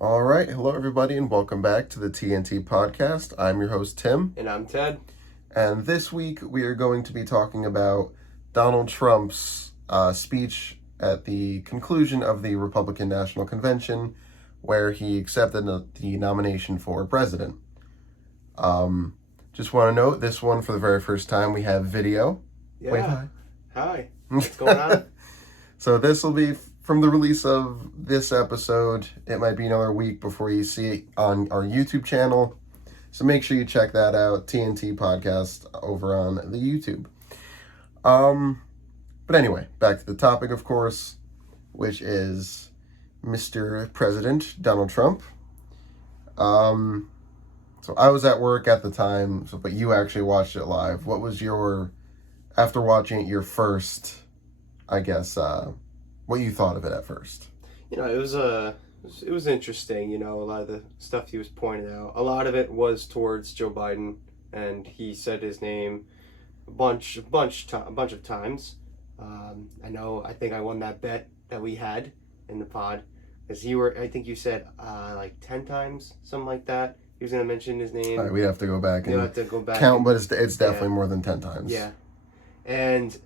All right. Hello, everybody, and welcome back to the TnT podcast. I'm your host, Tim. And I'm Ted. And this week, we are going to be talking about Donald Trump's speech at the conclusion of the Republican National Convention, where he accepted the nomination for president. Just want to note, this one, for the very first time, we have video. Yeah. Wave hi. Hi. What's going on? So this will be from the release of this episode. It might be another week before you see it on our YouTube channel. So make sure you check that out, TnT Podcast, over on the YouTube. But anyway, back to the topic, of course, which is Mr. President Donald Trump. So I was at work at the time, but you actually watched it live. What was after watching it, your first, I guess, what you thought of it at first? It was interesting. A lot of the stuff he was pointing out. A lot of it was towards Joe Biden, and he said his name a bunch of times. I think I won that bet that we had in the pod, because I think you said like 10 times, something like that. He was gonna mention his name. All right, we have to go back and count, but it's definitely more than 10 times. Yeah, and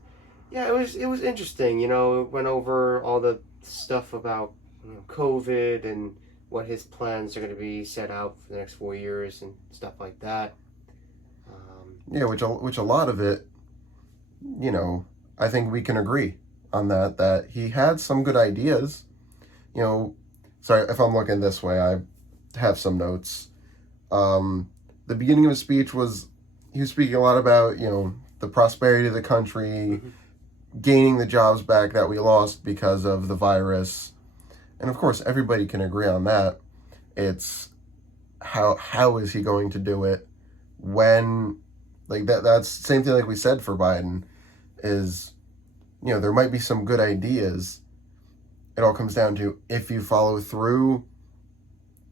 yeah, it was interesting. It went over all the stuff about COVID and what his plans are going to be set out for the next 4 years and stuff like that. Yeah, which a lot of it, I think we can agree on that he had some good ideas. Sorry if I'm looking this way, I have some notes. The beginning of his speech he was speaking a lot about, the prosperity of the country, Mm-hmm. gaining the jobs back that we lost because of the virus. And of course, everybody can agree on that. It's how is he going to do it when, like, that's the same thing like we said for Biden is, there might be some good ideas. It all comes down to if you follow through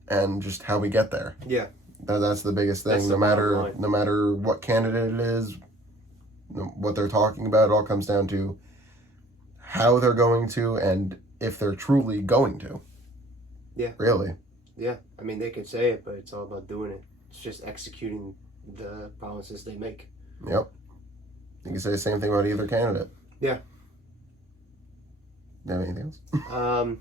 and just how we get there. Yeah. That's the biggest thing. No matter what candidate it is, what they're talking about, it all comes down to how they're going to and if they're truly going to. Yeah. Really. Yeah. I mean, they can say it, but it's all about doing it. It's just executing the promises they make. Yep. You can say the same thing about either candidate. Yeah. You have anything else?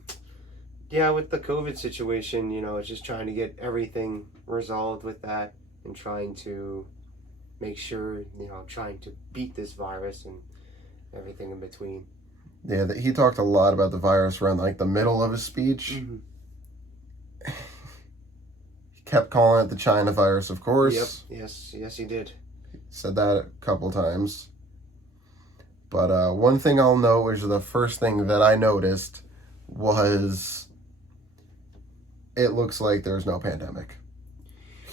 Yeah, with the COVID situation, it's just trying to get everything resolved with that and trying to make sure, trying to beat this virus and everything in between. Yeah, he talked a lot about the virus around like the middle of his speech. Mm-hmm. He kept calling it the China virus, of course. Yep. Yes, he did. Said that a couple times. But one thing I'll note, which is the first thing that I noticed, was it looks like there's no pandemic.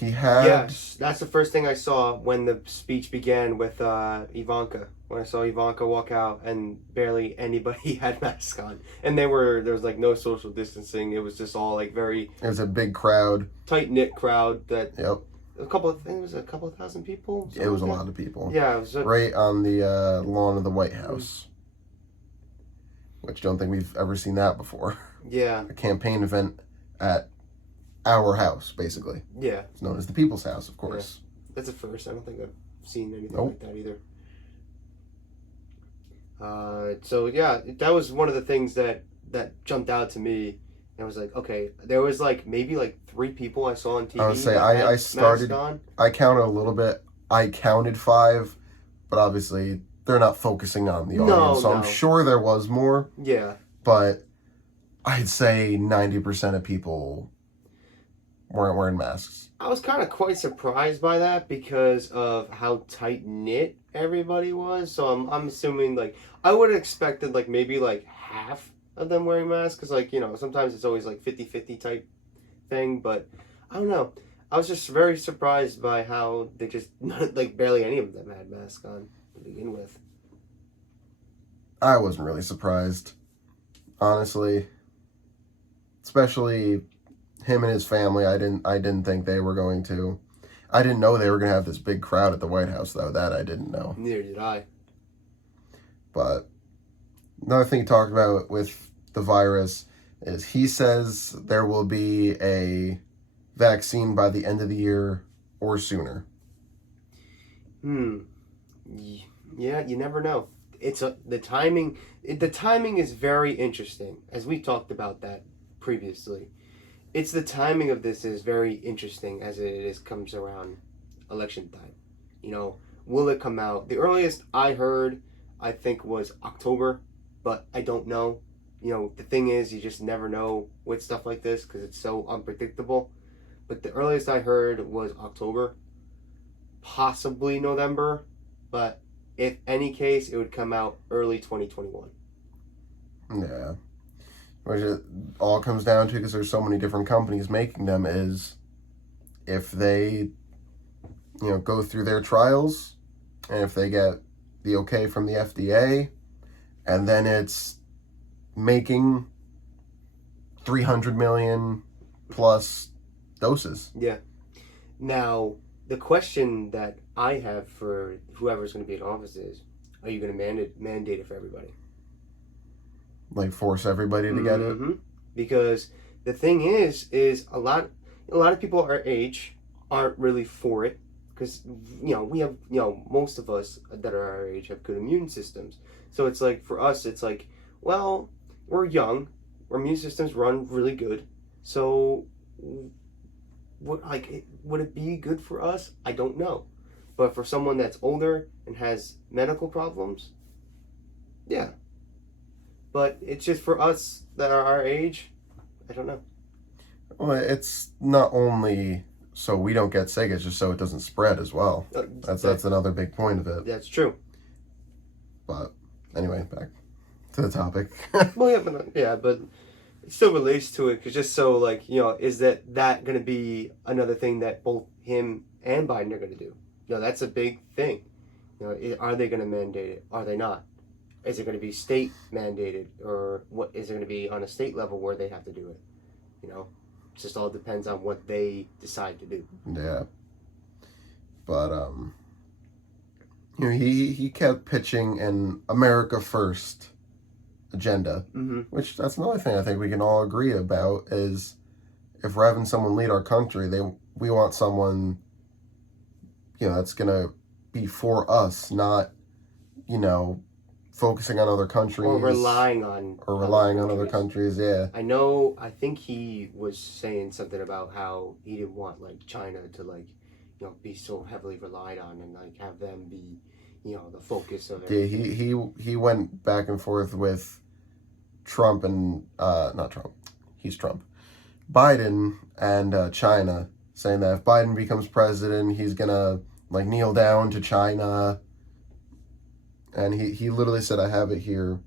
Yes, that's the first thing I saw when the speech began with Ivanka. When I saw Ivanka walk out and barely anybody had masks on, and there was like no social distancing. It was just all like very. It was a big crowd, tight knit crowd. That. Yep. I think it was a couple of thousand people. It was a lot of people. Yeah, it was right on the lawn of the White House, which I don't think we've ever seen that before. Yeah. A campaign event at our house, basically. Yeah. It's known as the People's House, of course. Yeah. That's a first. I don't think I've seen anything like that either. So yeah, that was one of the things that jumped out to me. I was like, okay, there was like maybe like 3 people I saw on TV. I would say I counted a little bit. I counted 5, but obviously they're not focusing on the audience. So I'm sure there was more. Yeah. But I'd say 90% of people weren't wearing masks. I was kind of quite surprised by that because of how tight knit everybody was. So I'm assuming like I would have expected like maybe like half of them wearing masks, because like sometimes it's always like 50-50 type thing, but I don't know. I was just very surprised by how they just like barely any of them had masks on to begin with. I wasn't really surprised, honestly. Especially him and his family. I didn't think they were going to. I didn't know they were going to have this big crowd at the White House, though. That I didn't know. Neither did I. But another thing he talked about with the virus is he says there will be a vaccine by the end of the year or sooner. Yeah, you never know. The timing. The timing is very interesting, as we talked about that previously. It's the timing of this is very interesting as comes around election time. Will it come out? The earliest I heard, I think, was October, but I don't know. The thing is, you just never know with stuff like this because it's so unpredictable. But the earliest I heard was October, possibly November, but if any case, it would come out early 2021. Yeah. Which it all comes down to, because there's so many different companies making them, is if they, go through their trials, and if they get the okay from the FDA, and then it's making 300 million plus doses. Yeah. Now, the question that I have for whoever's going to be in office is, are you going to mandate it for everybody? Like force everybody to get it? Because the thing is a lot of people our age aren't really for it, because we have most of us that are our age have good immune systems. So it's like, for us, it's like, well, we're young, our immune systems run really good, so would it be good for us? I don't know. But for someone that's older and has medical problems, yeah. But it's just for us that are our age, I don't know. Well, it's not only so we don't get sick, it's just so it doesn't spread as well. That's another big point of it. That's true. But anyway, back to the topic. Well, but it still relates to it, because just so, is that going to be another thing that both him and Biden are going to do? That's a big thing. Are they going to mandate it? Are they not? Is it going to be state mandated, or what is it going to be on a state level where they have to do it? It just all depends on what they decide to do. Yeah. But he kept pitching an America First agenda, which that's another thing I think we can all agree about, is if we're having someone lead our country, we want someone that's gonna be for us, not focusing on other countries or relying on other countries. Yeah, I think he was saying something about how he didn't want China to be so heavily relied on, and have them be the focus of it. Yeah, he went back and forth with Trump and not Trump, he's Trump, Biden and China, saying that if Biden becomes president, he's gonna kneel down to China. And he literally said, I have it here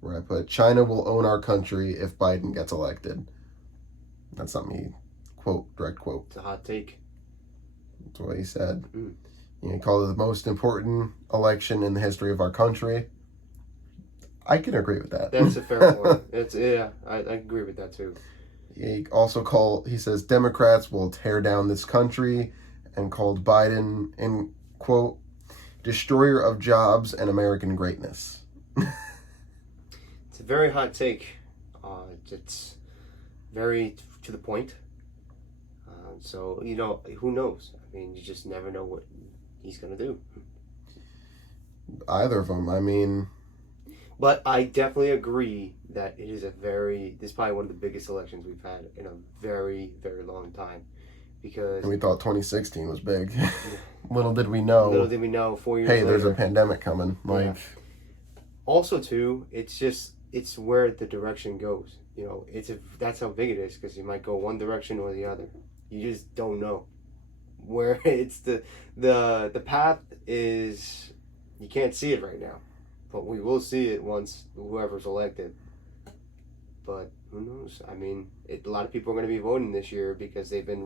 where I put, China will own our country if Biden gets elected. That's something direct quote. It's a hot take. That's what he said. He called it the most important election in the history of our country. I can agree with that. That's a fair point. I agree with that too. He says Democrats will tear down this country, and called Biden, in quote, destroyer of jobs and American greatness. It's a very hot take. It's very to the point. So, who knows? I mean, you just never know what he's going to do. Either of them, But I definitely agree that this is probably one of the biggest elections we've had in a very, very long time. Because... And we thought 2016 was big. Little did we know. 4 years later. Hey, there's a pandemic coming. Yeah. Also, too, it's where the direction goes. That's how big it is, because you might go one direction or the other. You just don't know where it's the path is. You can't see it right now, but we will see it once whoever's elected. But who knows? A lot of people are going to be voting this year, because they've been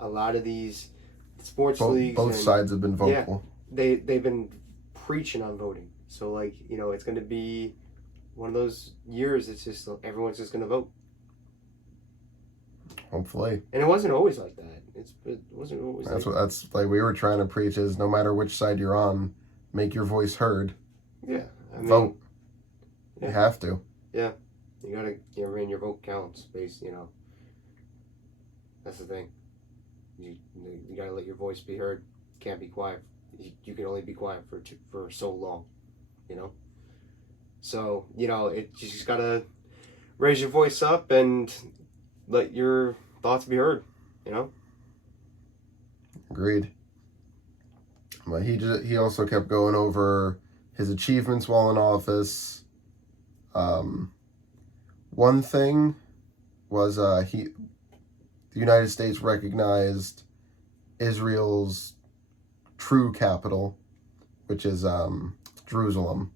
a lot of these sports leagues. Both sides have been vocal. Yeah, they've been preaching on voting. So it's going to be one of those years. It's just everyone's just going to vote. Hopefully. And it wasn't always like that. It wasn't always. That's we were trying to preach, is no matter which side you're on, make your voice heard. Yeah. Vote. Yeah. You have to. Yeah. Your vote counts. That's the thing. You gotta let your voice be heard. Can't be quiet. You can only be quiet for so long, you know. So you just gotta raise your voice up and let your thoughts be heard. Agreed. But he also kept going over his achievements while in office. One thing was the United States recognized Israel's true capital, which is Jerusalem,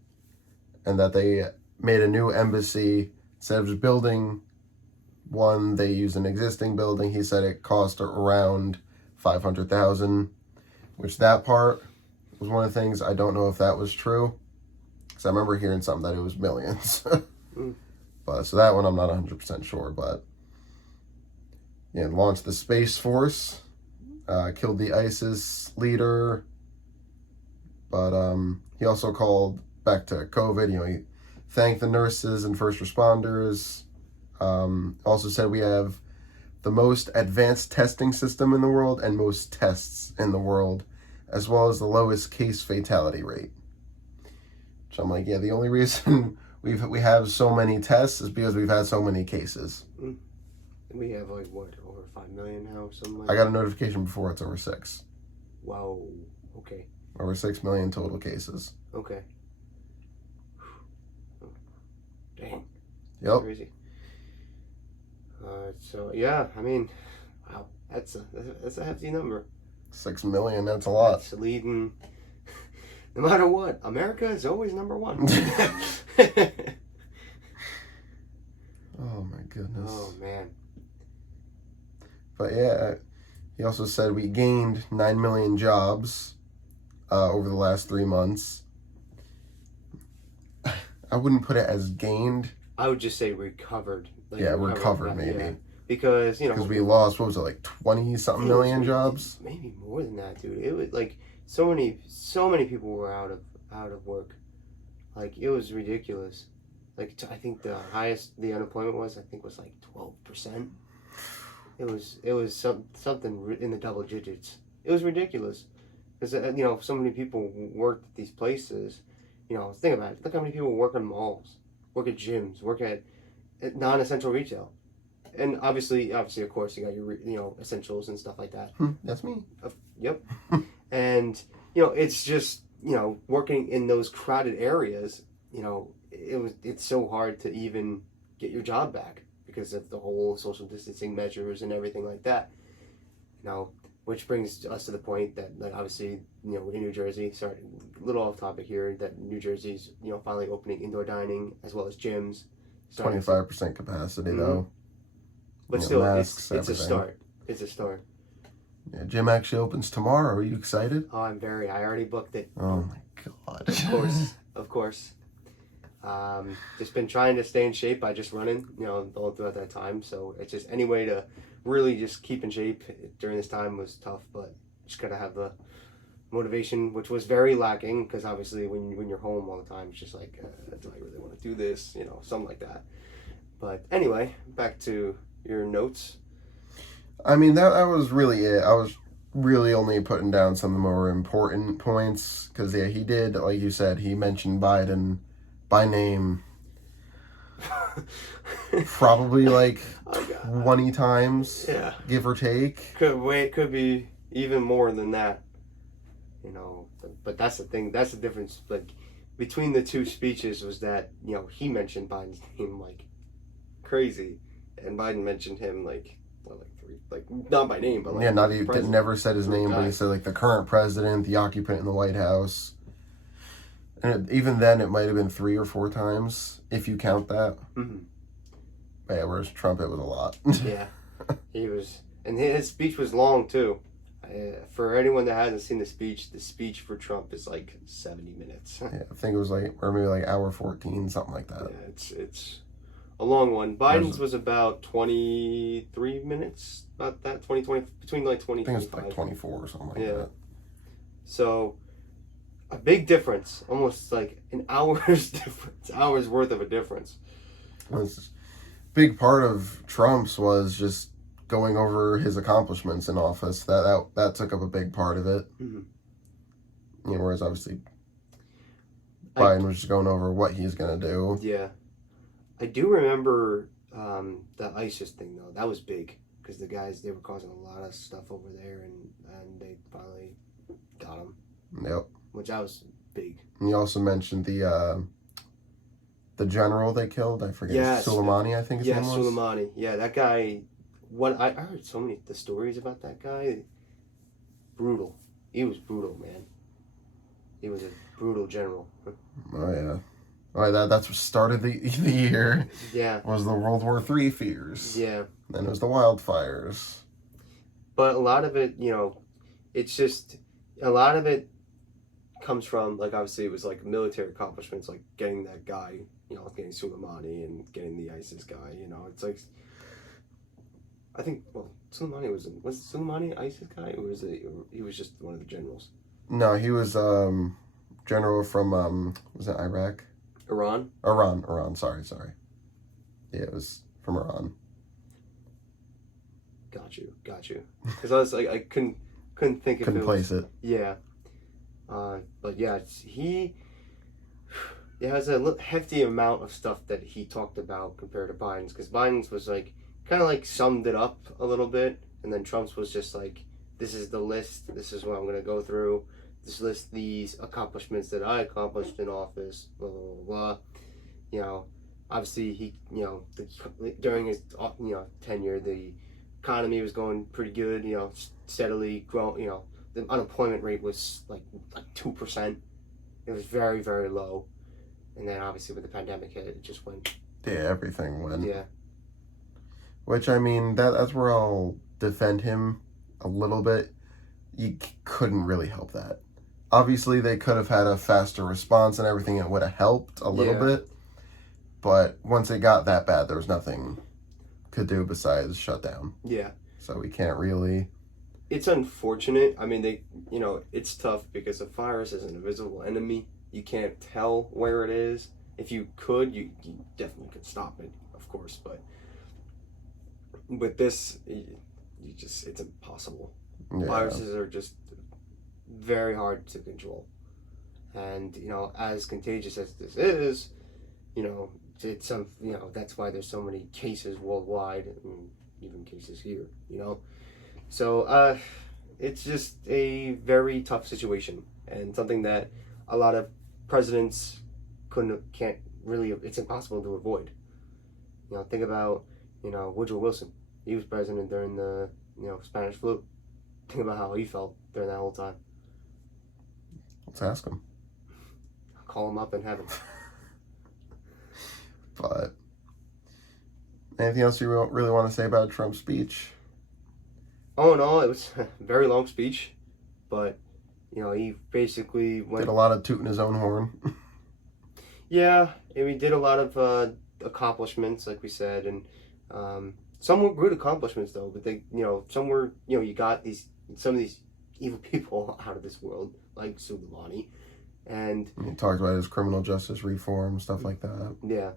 and that they made a new embassy. Instead of just building one, they used an existing building. He said it cost around $500,000, which that part was one of the things. I don't know if that was true, because I remember hearing something that it was millions. But so that one I'm not 100% sure, but launched the Space Force, killed the ISIS leader, but he also called back to COVID. He thanked the nurses and first responders. Also said we have the most advanced testing system in the world and most tests in the world, as well as the lowest case fatality rate. Which I'm like, yeah, the only reason we have so many tests is because we've had so many cases. We have over 5 million now or something like I got a notification before it's over 6. Wow. Okay. Over 6 million total cases. Okay. Dang. Yep. Crazy. So yeah, I mean, wow, that's a hefty number. 6 million, that's a lot. That's leading. No matter what, America is always number one. Oh my goodness. Oh man. But yeah, he also said we gained 9 million jobs over the last 3 months. I wouldn't put it as gained. I would just say recovered. Recovered maybe. Yeah. Because we lost, what was it, like 20-something million jobs? Maybe more than that, dude. It was like so many people were out of work. Like, it was ridiculous. Like, I think the highest the unemployment was like 12%. It was something in the double digits. It was ridiculous. Because so many people worked at these places. Think about it. Look how many people work in malls, work at gyms, work at non-essential retail. And obviously, of course, you got your essentials and stuff like that. That's me. Yep. And it's just working in those crowded areas. It's so hard to even get your job back because of the whole social distancing measures and everything like that. Which brings us to the point that, like, obviously, in New Jersey, sorry, a little off topic here, that New Jersey's finally opening indoor dining as well as gyms. 25% capacity though. But still, masks, it's a start. It's a start. Yeah, gym actually opens tomorrow. Are you excited? Oh, I already booked it. Oh my god. Of course. Just been trying to stay in shape by just running, all throughout that time. So it's just any way to really just keep in shape during this time was tough, but just gotta have the motivation, which was very lacking because obviously when you're home all the time, it's just like, do I really want to do this? Something like that. But anyway, back to your notes. I mean, that was really it. I was really only putting down some of the more important points because, yeah, he did, like you said, he mentioned Biden by name probably like 20 times, yeah, give or take. Could be even more than that. But that's the thing. That's the difference. Like, between the two speeches was that he mentioned Biden's name like crazy, and Biden mentioned him like 3, like not by name, but like never said his name, but he said like the current president, the occupant in the White House, and even then it might have been 3 or 4 times if you count that. Mm-hmm. But yeah, whereas Trump, it was a lot. Yeah, he was, and his speech was long too. For anyone that hasn't seen the speech for Trump is like 70 minutes. Yeah, I think it was like, or maybe like hour 14, something like that. Yeah, it's a long one. Biden's was about 23 minutes, about that, 20, between like 20 I think it's like 24 or something like that. So, a big difference, almost like an hour's difference, hour's worth of a difference. was big part of Trump's was just going over his accomplishments in office. That took up a big part of it. Mm-hmm. You know, whereas obviously Biden was just going over what he's gonna do. Yeah, I do remember the ISIS thing though. That was big because the guys, they were causing a lot of stuff over there, and they finally got them. Yep. Which that was big. And you also mentioned the general they killed. I forget. Yes. Soleimani, I think his name was. Soleimani. Yeah, that guy. What I heard so many the stories about that guy. Brutal. He was brutal, man. He was a brutal general. Oh yeah. Oh, that's what started the year. Yeah. Was the World War III fears. Yeah. Then it was the wildfires. But a lot of it, you know, it's just a lot of it comes from, like, obviously it was like military accomplishments, like getting that guy, you know, getting Soleimani and getting the ISIS guy. You know, it's like, I think, well, Soleimani was Soleimani ISIS guy, or he was just one of the generals? No, he was general from was it Iraq? Iran. Sorry. Yeah, it was from Iran. Got you. Because I was like, I couldn't think of Couldn't it. place it. Yeah. But yeah, he has a hefty amount of stuff that he talked about compared to Biden's, because Biden's was like kind of like summed it up a little bit, and then Trump's was just like, this is the list, this is what I'm gonna go through, this list, these accomplishments that I accomplished in office, blah blah blah, blah. You know, obviously he, you know, during his, you know, tenure, the economy was going pretty good, you know, steadily growing. You know, the unemployment rate was like 2%. It was very, very low. And then obviously with the pandemic hit, it just went. Yeah, everything went. Yeah. Which, I mean, that's where I'll defend him a little bit. You couldn't really help that. Obviously, they could have had a faster response and everything. It would have helped a little bit. But once it got that bad, there was nothing could do besides shut down. Yeah. So we can't really. It's unfortunate. I mean, you know, it's tough because a virus is an invisible enemy. You can't tell where it is. If you could, you definitely could stop it, of course. But with this, it's impossible. Yeah. Viruses are just very hard to control. And, you know, as contagious as this is, you know, you know, that's why there's so many cases worldwide, and even cases here, you know. So it's just a very tough situation, and something that a lot of presidents can't really, it's impossible to avoid. You know, think about, you know, Woodrow Wilson. He was president during the, you know, Spanish flu. Think about how he felt during that whole time. Let's ask him. Call him up and have him. But anything else you really want to say about Trump's speech? Oh no, it was a very long speech, but you know, he basically did a lot of tooting his own horn. Yeah, and we did a lot of accomplishments, like we said, and some were good accomplishments though. But they, you know, some were, you know, you got some of these evil people out of this world, like Soleimani, and he talked about his criminal justice reform, stuff like that. Yeah.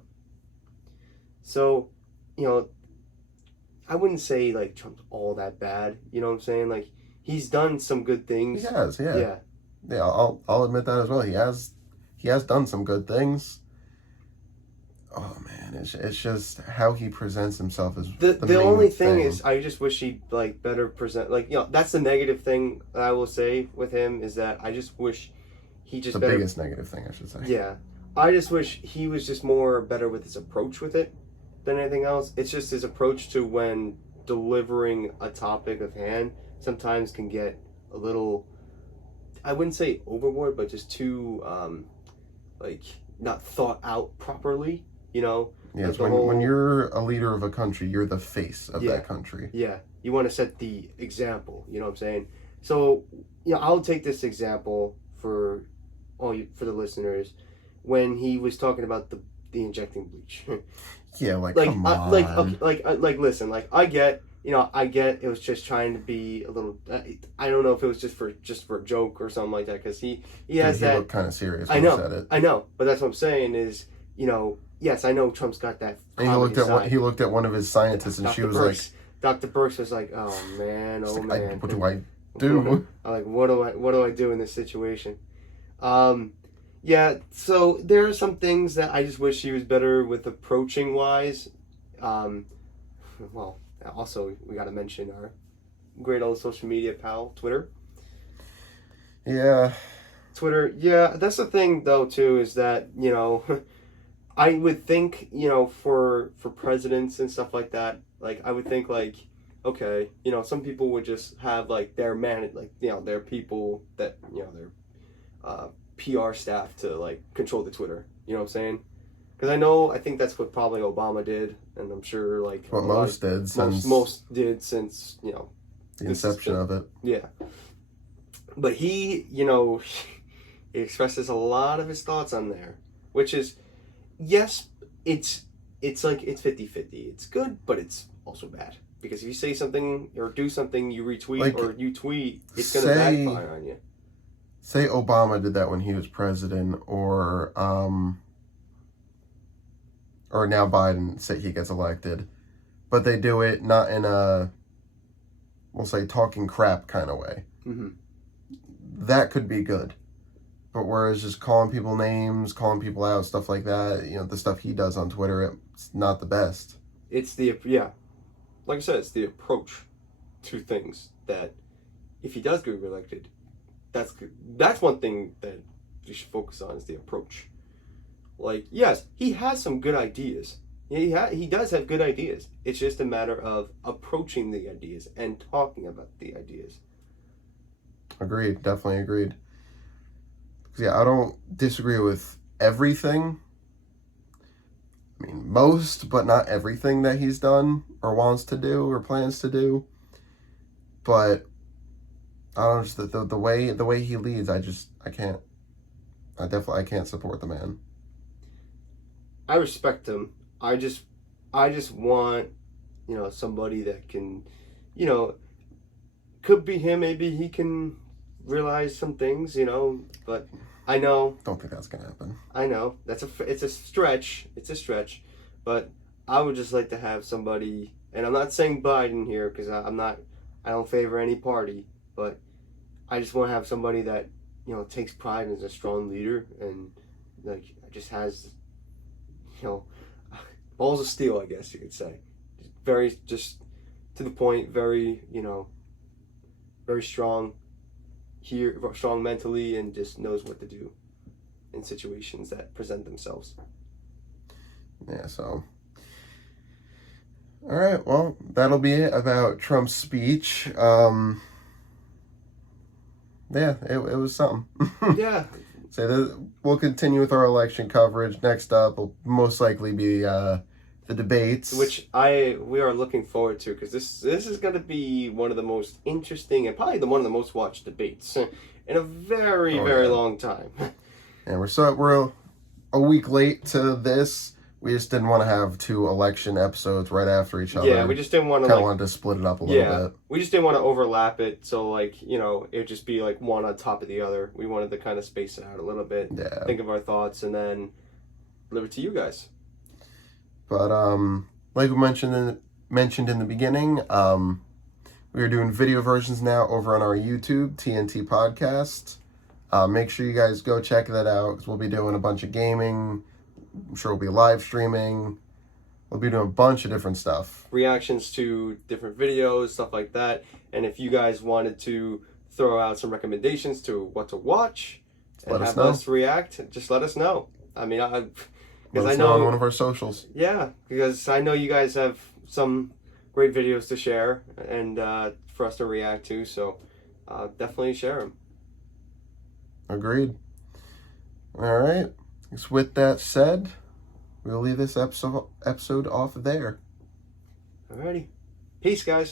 So, you know, I wouldn't say like Trump's all that bad. You know what I'm saying? Like, he's done some good things. He has, yeah. Yeah. Yeah, I'll admit that as well. He has done some good things. Oh man, it's just how he presents himself is the only thing is, I just wish he'd like better present. Like, you know, that's the negative thing I will say with him, is that I just wish he just the biggest negative thing, I should say. Yeah, I just wish he was just better with his approach with it than anything else. It's just his approach to when delivering a topic of hand sometimes can get a little, I wouldn't say overboard, but just too like not thought out properly, you know. Yes, like when you're a leader of a country, you're the face of that country. Yeah, you want to set the example, you know what I'm saying? So, you know, I'll take this example for the listeners, when he was talking about the injecting bleach. Yeah, like come on. Listen, like I get it was just trying to be a little. I don't know if it was just for a joke or something like that, because he has that. He looked kind of serious when he said it. I know, but that's what I'm saying is, you know, yes, I know Trump's got that. And he looked at one of his scientists, and Dr. she was Birx. Dr. Birx was like, "Oh man, oh man, what do I do?" I'm like, what do I do in this situation? Yeah. So there are some things that I just wish he was better with approaching wise. Well, also we got to mention our great old social media pal, Twitter. Yeah. Twitter. Yeah, that's the thing though too, is that I would think for presidents and stuff like that. Like I would think like, okay, some people would just have like their their people that their PR staff to like control the Twitter. You know what I'm saying? Because I think that's what probably Obama did, and I'm sure like what most did since the inception of it. Yeah, but he he expresses a lot of his thoughts on there, which is yes, it's like it's 50-50. It's good, but it's also bad. Because if you say something or do something, you retweet Like, or you tweet, it's going to backfire on you. Say Obama did that when he was president, or now Biden, say he gets elected, but they do it not in a, we'll say, talking crap kind of way. Mm-hmm. That could be good. But whereas just calling people names, calling people out, stuff like that, the stuff he does on Twitter, it's not the best. It's like I said, it's the approach to things that if he does get reelected, that's good. That's one thing that you should focus on is the approach. Like, yes, he has some good ideas. He does have good ideas. It's just a matter of approaching the ideas and talking about the ideas. Agreed. Definitely agreed. Yeah, I don't disagree with everything. I mean, most, but not everything that he's done or wants to do or plans to do. But I don't just the way he leads. I can't support the man. I respect him. I just want somebody that can, could be him. Maybe he can realize some things, but I know. Don't think that's gonna happen. I know it's a stretch. It's a stretch, but I would just like to have somebody, and I'm not saying Biden here because I don't favor any party, but I just want to have somebody that takes pride and is a strong leader and like just has balls of steel, I guess you could say. Very just to the point. Very very strong. Strong mentally and just knows what to do in situations that present themselves. Yeah, so all right, well, that'll be it about Trump's speech. Yeah, it was something. Yeah. So we'll continue with our election coverage. Next up will most likely be the debates, which we are looking forward to, because this is going to be one of the most interesting and probably one of the most watched debates in a very long time. And we're a week late to this. We just didn't want to have two election episodes right after each other. Yeah, we just didn't want to wanted to split it up a little bit. We just didn't want to overlap it, so it would just be like one on top of the other. We wanted to kind of space it out a little bit. Yeah. Think of our thoughts and then deliver it to you guys. But like we mentioned in the beginning, we are doing video versions now over on our YouTube TnT podcast. Make sure you guys go check that out, because we'll be doing a bunch of gaming. I'm sure we'll be live streaming. We'll be doing a bunch of different stuff. Reactions to different videos, stuff like that. And if you guys wanted to throw out some recommendations to what to watch and have us react, just let us know. I mean, let us know on one of our socials. Yeah, because I know you guys have some great videos to share and for us to react to, so definitely share them. Agreed. All right. So with that said, we'll leave this episode off there. Alrighty. Peace, guys.